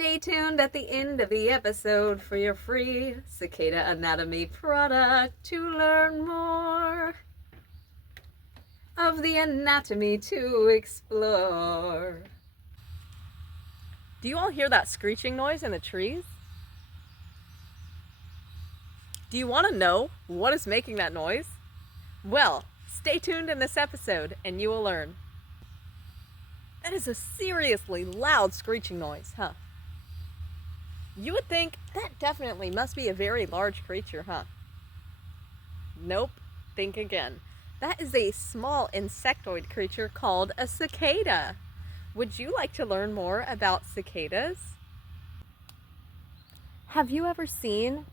Stay tuned at the end of the episode for your free cicada anatomy product to learn more of the anatomy to explore. Do you all hear that screeching noise in the trees? Do you want to know what is making that noise? Well, stay tuned in this episode and you will learn. That is a seriously loud screeching noise, huh? You would think that definitely must be a very large creature, huh? Nope, think again. That is a small insectoid creature called a cicada. Would you like to learn more about cicadas? Have you ever seen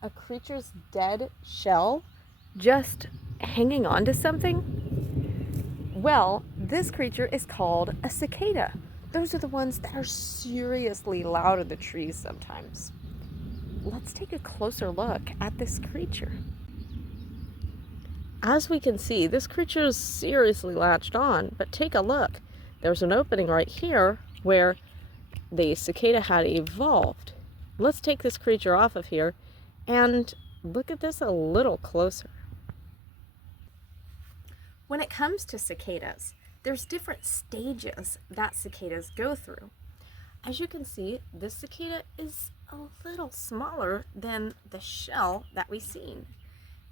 a creature's dead shell just hanging on to something? Well, this creature is called a cicada. Those are the ones that are seriously loud in the trees sometimes. Let's take a closer look at this creature. As we can see, this creature is seriously latched on, but take a look. There's an opening right here where the cicada had evolved. Let's take this creature off of here and look at this a little closer. When it comes to cicadas, there's different stages that cicadas go through. As you can see, this cicada is a little smaller than the shell that we've seen.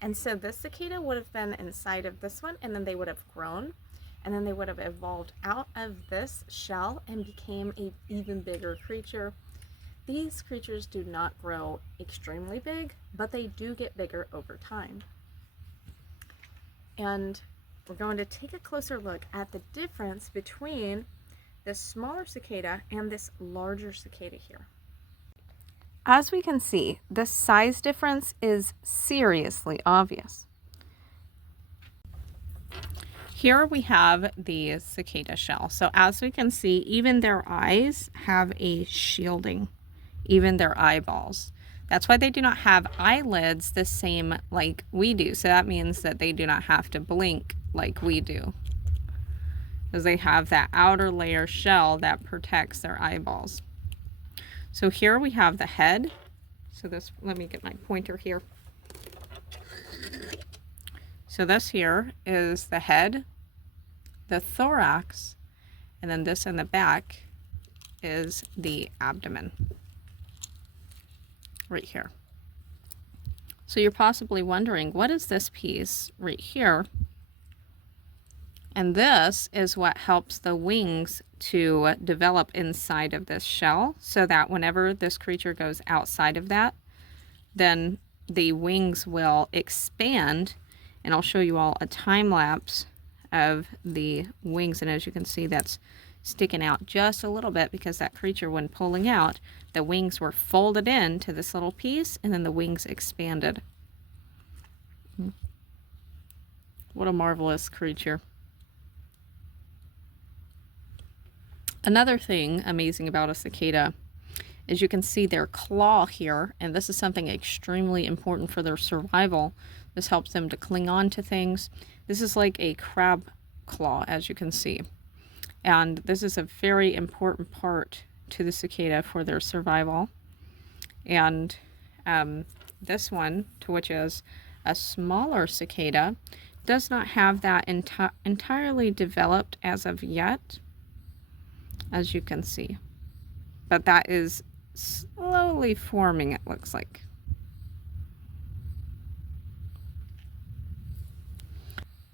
And so this cicada would have been inside of this one, and then they would have grown, and then they would have evolved out of this shell and became an even bigger creature. These creatures do not grow extremely big, but they do get bigger over time. And we're going to take a closer look at the difference between this smaller cicada and this larger cicada here. As we can see, the size difference is seriously obvious. Here we have the cicada shell. So as we can see, even their eyes have a shielding, even their eyeballs. That's why they do not have eyelids the same like we do. So that means that they do not have to blink like we do, because they have that outer layer shell that protects their eyeballs. So here we have the head. So this, let me get my pointer here. So this here is the head, the thorax, and then this in the back is the abdomen. Right here. So you're possibly wondering, what is this piece right here? And this is what helps the wings to develop inside of this shell, so that whenever this creature goes outside of that, then the wings will expand. And I'll show you all a time lapse of the wings. And as you can see, that's sticking out just a little bit because that creature, when pulling out, the wings were folded into this little piece and then the wings expanded. What a marvelous creature. Another thing amazing about a cicada is you can see their claw here, and this is something extremely important for their survival. This helps them to cling on to things. This is like a crab claw, as you can see. And this is a very important part to the cicada for their survival. And this one, to which is a smaller cicada, does not have that entirely developed as of yet, as you can see. But that is slowly forming, it looks like.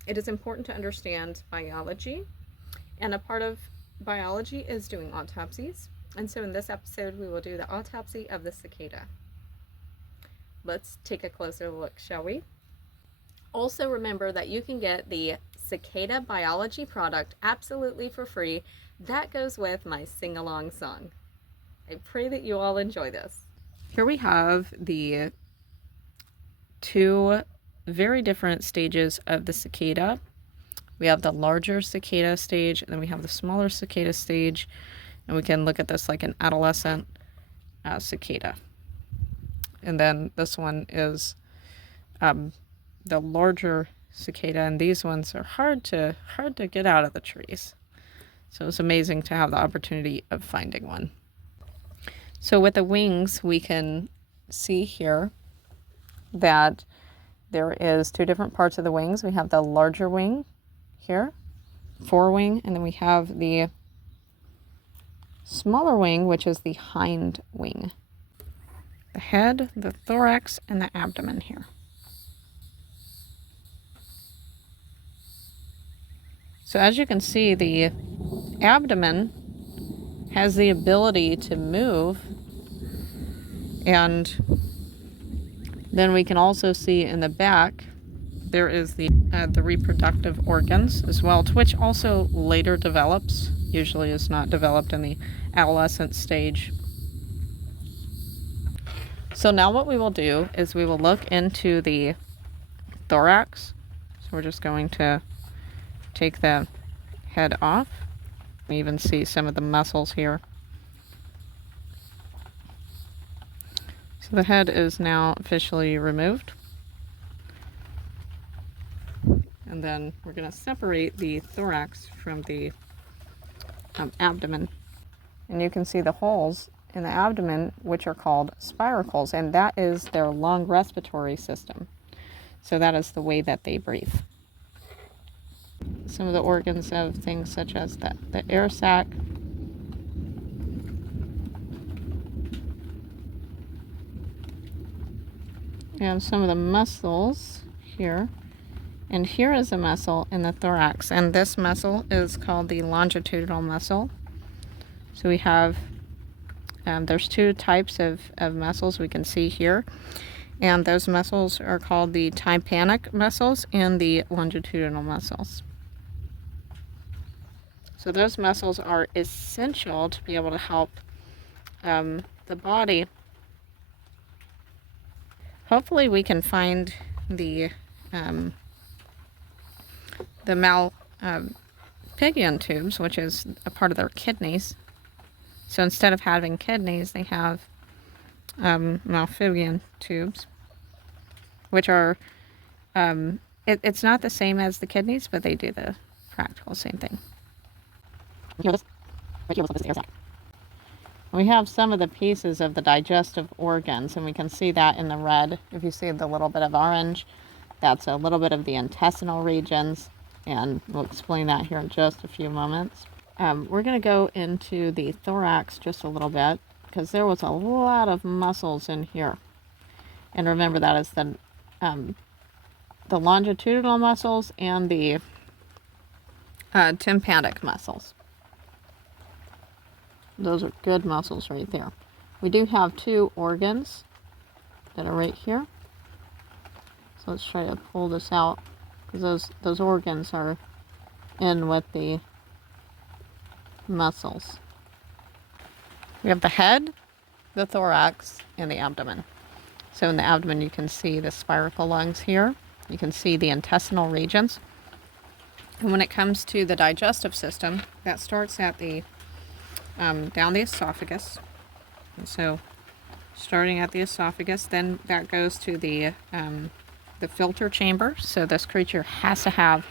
It is important to understand biology. And a part of biology is doing autopsies. And so in this episode, we will do the autopsy of the cicada. Let's take a closer look, shall we? Also remember that you can get the cicada biology product absolutely for free. That goes with my sing-along song. I pray that you all enjoy this. Here we have the two very different stages of the cicada. We have the larger cicada stage, and then we have the smaller cicada stage, and we can look at this like an adolescent cicada. And then this one is the larger cicada, and these ones are hard to get out of the trees. So it's amazing to have the opportunity of finding one. So with the wings, we can see here that there is two different parts of the wings. We have the larger wing here, forewing, and then we have the smaller wing, which is the hind wing. The head, the thorax, and the abdomen here. So as you can see, the abdomen has the ability to move, and then we can also see in the back there is the reproductive organs as well, which also later develops. Usually is not developed in the adolescent stage. So now what we will do is we will look into the thorax. So we're just going to take the head off. We even see some of the muscles here. So the head is now officially removed. And then we're going to separate the thorax from the abdomen. And you can see the holes in the abdomen, which are called spiracles, and that is their lung respiratory system. So that is the way that they breathe. Some of the organs of things such as the air sac, and some of the muscles here. And here is a muscle in the thorax, and this muscle is called the longitudinal muscle. So we have, there's two types of muscles we can see here, and those muscles are called the tympanic muscles and the longitudinal muscles. So those muscles are essential to be able to help the body. Hopefully we can find the Malpighian tubes, which is a part of their kidneys. So instead of having kidneys, they have Malpighian tubes, which are, it's not the same as the kidneys, but they do the practical same thing. Here, this, right here, this air sac. We have some of the pieces of the digestive organs, and we can see that in the red. If you see the little bit of orange, that's a little bit of the intestinal regions, and we'll explain that here in just a few moments. We're going to go into the thorax just a little bit, because there was a lot of muscles in here. And remember, that is the longitudinal muscles and the tympanic muscles. Those are good muscles right there. We do have two organs that are right here. So let's try to pull this out, because those organs are in with the muscles. We have the head, the thorax, and the abdomen. So in the abdomen you can see the spiracle lungs here. You can see the intestinal regions. And when it comes to the digestive system, that starts at the down the esophagus. And so starting at the esophagus, then that goes to the filter chamber. So this creature has to have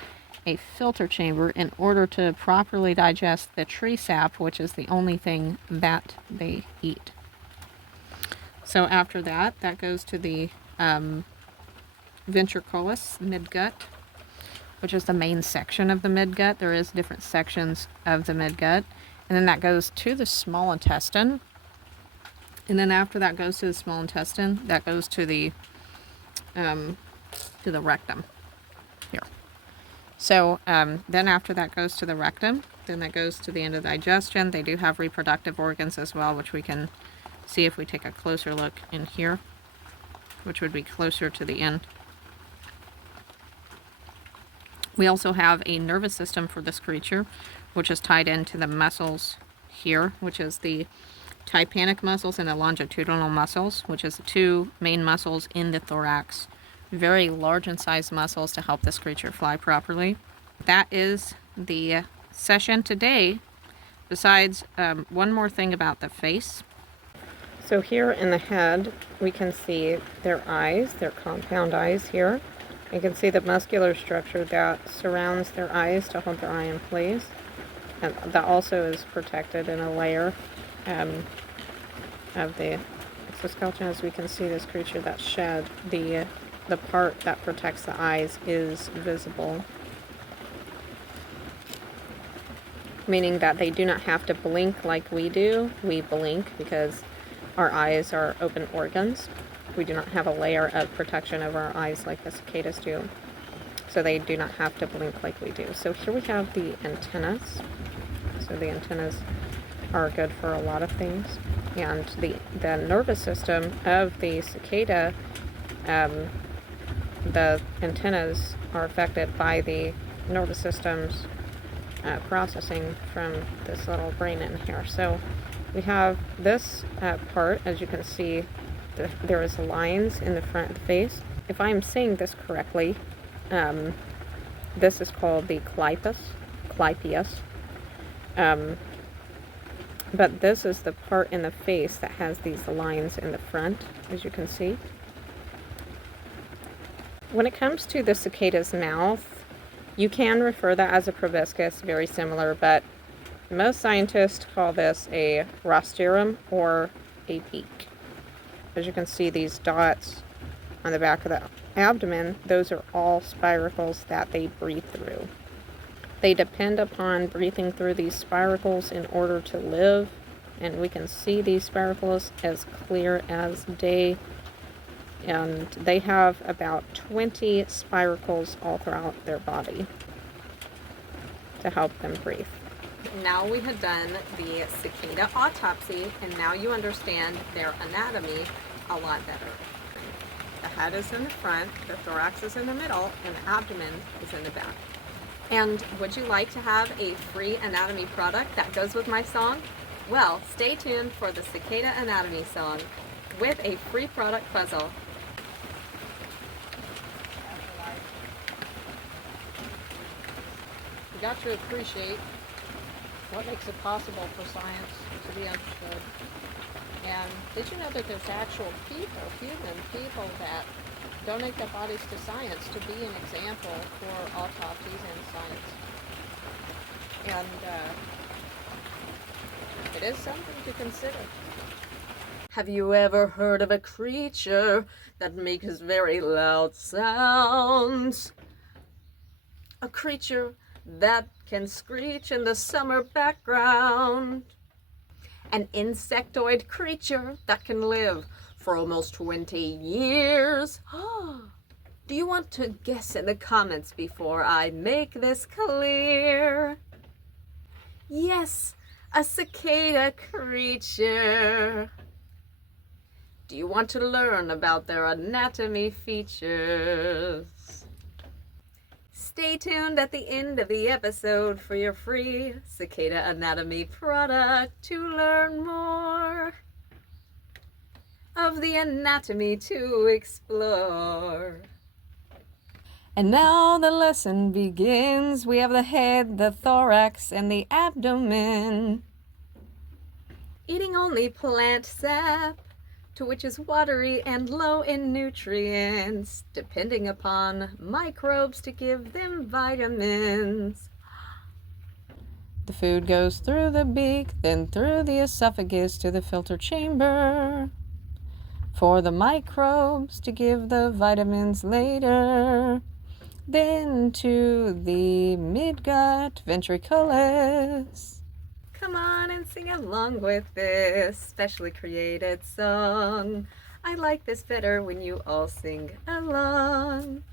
a filter chamber in order to properly digest the tree sap, which is the only thing that they eat. So after that, that goes to the ventriculus, midgut, which is the main section of the midgut. There is different sections of the midgut. And then that goes to the small intestine. And then after that goes to the small intestine, that goes to the rectum here. So then after that goes to the rectum, then that goes to the end of digestion. They do have reproductive organs as well, which we can see if we take a closer look in here, which would be closer to the end. We also have a nervous system for this creature, which is tied into the muscles here, which is the tympanic muscles and the longitudinal muscles, which is the two main muscles in the thorax. Very large in size muscles to help this creature fly properly. That is the session today. Besides, one more thing about the face. So here in the head, we can see their eyes, their compound eyes here. You can see the muscular structure that surrounds their eyes to hold their eye in place. And that also is protected in a layer of the exoskeleton. As we can see, this creature that shed, the part that protects the eyes is visible, meaning that they do not have to blink like we do. We blink because our eyes are open organs. We do not have a layer of protection over our eyes like the cicadas do. So they do not have to blink like we do. So here we have the antennas. So the antennas are good for a lot of things. And the nervous system of the cicada, the antennas are affected by the nervous system's processing from this little brain in here. So we have this part, as you can see, there is lines in the front of the face. If I'm saying this correctly, this is called the clypeus. But this is the part in the face that has these lines in the front, as you can see. When it comes to the cicada's mouth, you can refer that as a proboscis, very similar, but most scientists call this a rostrum or a beak. As you can see, these dots on the back of the abdomen, those are all spiracles that they breathe through. They depend upon breathing through these spiracles in order to live, and we can see these spiracles as clear as day. And they have about 20 spiracles all throughout their body to help them breathe. Now we have done the cicada autopsy, and now you understand their anatomy a lot better. The head is in the front, the thorax is in the middle, and the abdomen is in the back. And would you like to have a free anatomy product that goes with my song? Well, stay tuned for the Cicada Anatomy song with a free product puzzle. You got to appreciate what makes it possible for science to be understood. And did you know that there's actual people, human people, that donate their bodies to science to be an example for autopsies and science? And it is something to consider. Have you ever heard of a creature that makes very loud sounds? A creature that can screech in the summer background. An insectoid creature that can live for almost 20 years. Do you want to guess in the comments before I make this clear? Yes, a cicada creature. Do you want to learn about their anatomy features? Stay tuned at the end of the episode for your free Cicada Anatomy product to learn more of the anatomy to explore. And now the lesson begins. We have the head, the thorax, and the abdomen. Eating only plant sap, to which is watery and low in nutrients, depending upon microbes to give them vitamins. The food goes through the beak, then through the esophagus to the filter chamber, for the microbes to give the vitamins later, then to the midgut ventriculus. Come on and sing along with this specially created song. I like this better when you all sing along.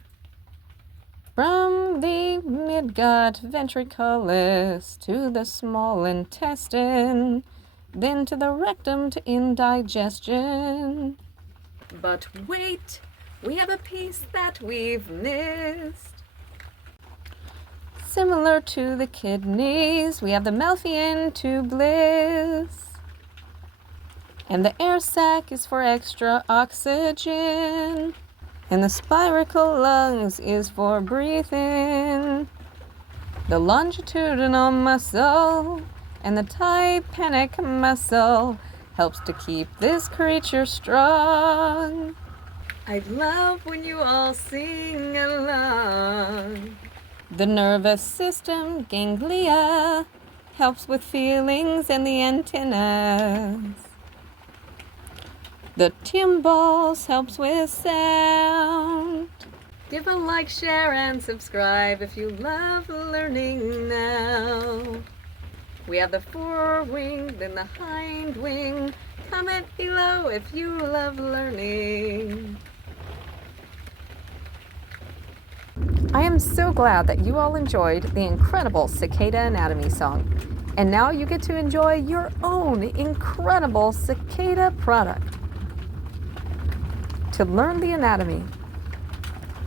From the midgut ventriculus to the small intestine, then to the rectum to indigestion. But wait, we have a piece that we've missed. Similar to the kidneys, we have the Melphian tubulus. And the air sac is for extra oxygen. And the spiracle lungs is for breathing. The longitudinal muscle and the tympanic muscle helps to keep this creature strong. I love when you all sing along. The nervous system, ganglia, helps with feelings and the antennas. The timbals helps with sound. Give a like, share, and subscribe if you love learning now. We have the forewing, then the hind wing. Comment below if you love learning. I am so glad that you all enjoyed the incredible cicada anatomy song. And now you get to enjoy your own incredible cicada product. To learn the anatomy,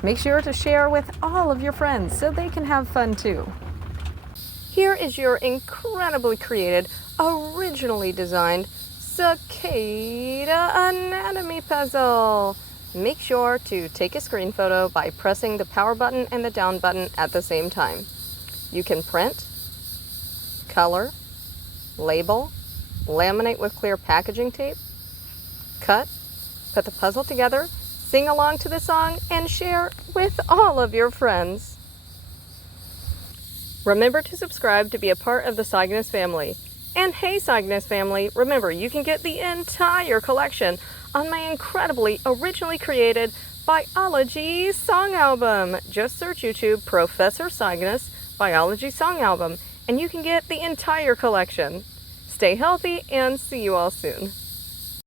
make sure to share with all of your friends so they can have fun too. Here is your incredibly created, originally designed cicada anatomy puzzle. Make sure to take a screen photo by pressing the power button and the down button at the same time. You can print, color, label, laminate with clear packaging tape, cut, put the puzzle together, sing along to the song, and share with all of your friends. Remember to subscribe to be a part of the Cygnus family. And hey Cygnus family, remember you can get the entire collection on my incredibly originally created biology song album. Just search YouTube Professor Cygnus Biology Song Album and you can get the entire collection. Stay healthy and see you all soon.